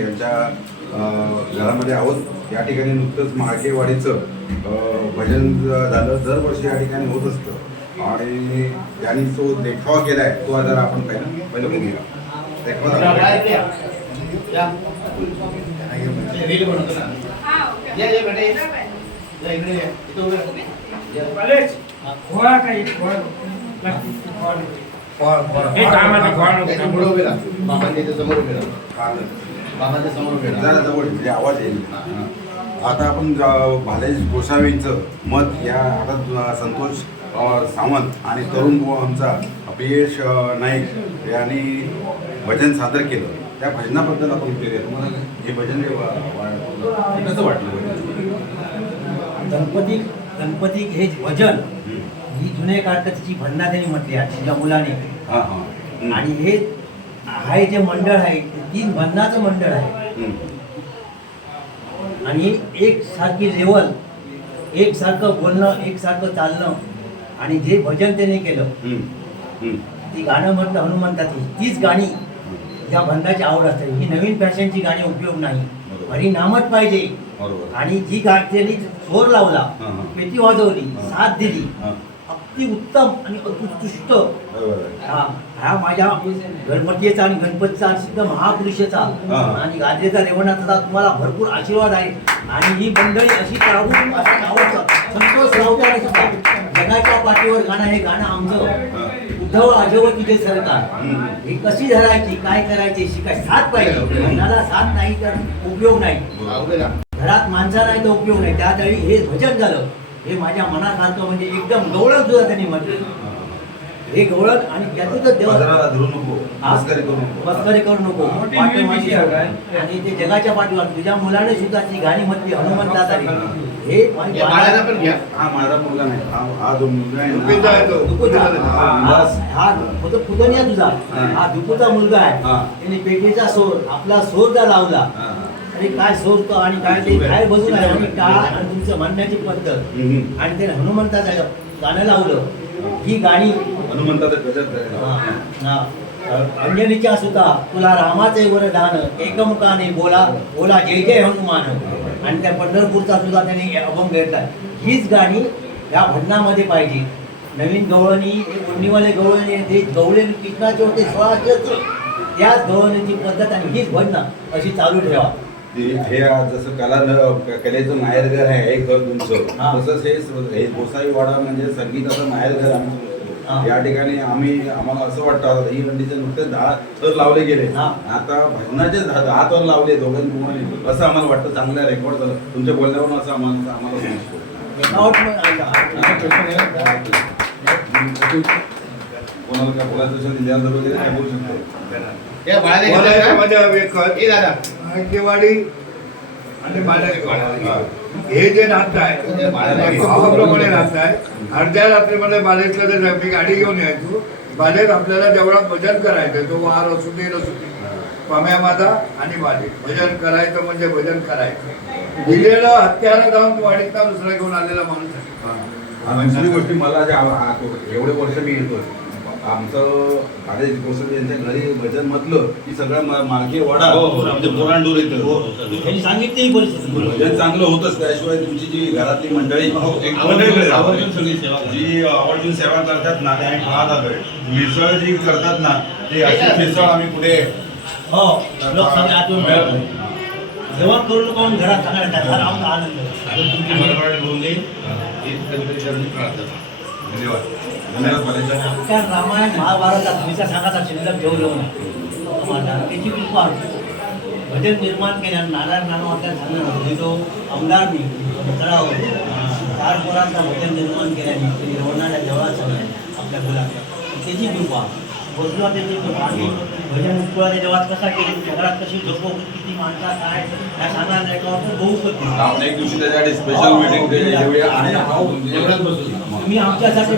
यांच्या घरामध्ये आहोत। या ठिकाणी नुकतंच महाकेवाडीचं भजन झालं, दरवर्षी या ठिकाणी होत असतं आणि त्यांनी जो देखावा केला आहे तो जर आपण पहिलं बघूया। आवाज येईल। आता आपण भालेश गोसावींचं मत या आता संतोष सावंत आणि तरुण आमचा अपयश नाईक यांनी भजन सादर केलं, त्या भजनाबद्दल आपण विचारूया। तुम्हाला हे भजन कसं वाटलं? गणपती हे भजन ही जुने काळाची भन्ना त्यांनी म्हटली आहे तिच्या मुलाने। आणि हे जे मंडळ आहे तीन भन्नाचं मंडळ आहे आणि एक सारखी लेवल, एक सारखं बोलणं, एक सारखं चालणं आणि जे भजन त्याने केलं ती गाणं म्हटलं हनुमंताची, तीच गाणी त्या भन्नाची आवड असते। ही नवीन फॅशनची गाणी उपयोग नाही, हरिनामच पाहिजे। आणि जी गाणी जोर लावला, पेटी वाजवली, साथ दिली, अगदी उत्तम आणि उत्कृष्ट। हा माझ्या गणपतीचा आणि गणपतीचा सिद्ध महापुरुषाचा आणि गाजलेचा रेवणाचा तुम्हाला भरपूर आशीर्वाद आहे। आणि ही मंडळी अशी राहून संतोष राऊतांनी सुद्धा जगाच्या पाठीवर गाणं, हे गाणं आमचं उद्धव आजव तुझे सरकार, ही कशी धरायची, काय करायचे, शिकाय साथ पाहिजे। मनाला साथ नाही तर उपयोग नाही, घरात माणसा नाही तर उपयोग नाही। त्यावेळी हे भजन झालं, हे माझ्या मनासारखं म्हणजे एकदम गवळण सुद्धा त्यांनी म्हटलं, हे गवळण आणि त्यातूनच देव मस्करी करू नको पाठीमागे आणि ते जगाच्या पाठीवर तुझ्या मुलाने सुद्धा ती गाणी म्हटली हनुमंताचा। हे माझा मुलगा नाही, हा जो मुलगा हा पुतण्या तुझा, हा दुपूचा मुलगा आहे। त्याने पेटीचा सोर, आपला सोर जा लावला। अरे काय सोर आणि काय ते काय बसून आहे आणि का आणि तुमचं म्हणण्याची पद्धत आणि त्याने हनुमंताचं गाणं लावलं। ही गाणी अंजनीच्या सुद्धा तुला रामाचे वरदान, एकमुखाने बोला बोला जय जय हनुमान। आणि त्या पंढरपूरचा सुद्धा त्यांनी अभंग घेतला। हीच गाणी या भजनामध्ये पाहिजे। नवीन गवळणी, ओढणीवाले गवळणी, ते गवळे कृष्णाचे होते 16 क्षेत्र, त्याच गवळणीची पद्धत आणि हीच भजनं अशी चालू ठेवा। हे जसं कलेचं माहेरघर आहे एक घर तुमचं, तसंच हे गोसावीवाडा म्हणजे संगीताचं माहेरघर आमचं। या ठिकाणी आम्हाला असं वाटतं ही रंडीचे नुकते 10 थर लावले गेले, आता भजनाचे 10 थर लावले दोघांनी, असं आम्हाला वाटतं। चांगलं रेकॉर्ड झालं तुमच्या बोलण्यावरून, असं आम्हाला कोणाला काय बोलायचं असेल दिल्यानंतर वगैरे काय बोलू शकतो? महाकेवाडी आणि हे जे नातं आहे भावाप्रमाणे नातं आहे। अर्ध्या रात्रीमध्ये बालेशला मी गाडी घेऊन यायचो, बालेश आपल्याला जेवढा भजन करायचं, तो वार असू दे नसू दे, पाम्या माझा आणि बाले भजन करायचं म्हणजे भजन करायचं। दिलेलं हत्यारा जाऊन वाडीतला दुसरा घेऊन आलेला माणूस आहे। दुसरी गोष्टी मला एवढे वर्ष मी येतो, आमचं भालेश गोसावी यांच्या घरी भजन म्हटलं की सगळं मार्केवाडा म्हणजे पोरांडूर येतं, भजन चांगलं होतच। त्याशिवाय तुमची जी घरातली मंडळी जी आवर्जून सेवा करतात ना, ते आम्ही पाहत आलोय। मिसळ जी करतात ना, ते अशी मिसळ आम्ही पुढे जेवण करून कोण घरात चांगला आनंद रामायण महाभारतात तुमच्या सांगाचा शिल्लक ठेवलं त्याची कृपा भजन निर्माण केल्या। नारायण नानो आपल्या सांगणं तो आमदारनी तळाव 4 पोरांचा भजन निर्माण केल्याने रोवणाऱ्या देवळाचं आपल्या मुलाचं त्याची कृपा बसलो त्याची कृपा। आणि भजन उत्पळाच्या देवात कसा केली, घरात कशी झोप, किती माणसा काय या सांगायला आपण एक दिवशी त्याच्यासाठी स्पेशल मीटिंग तुम्ही आमच्यासाठी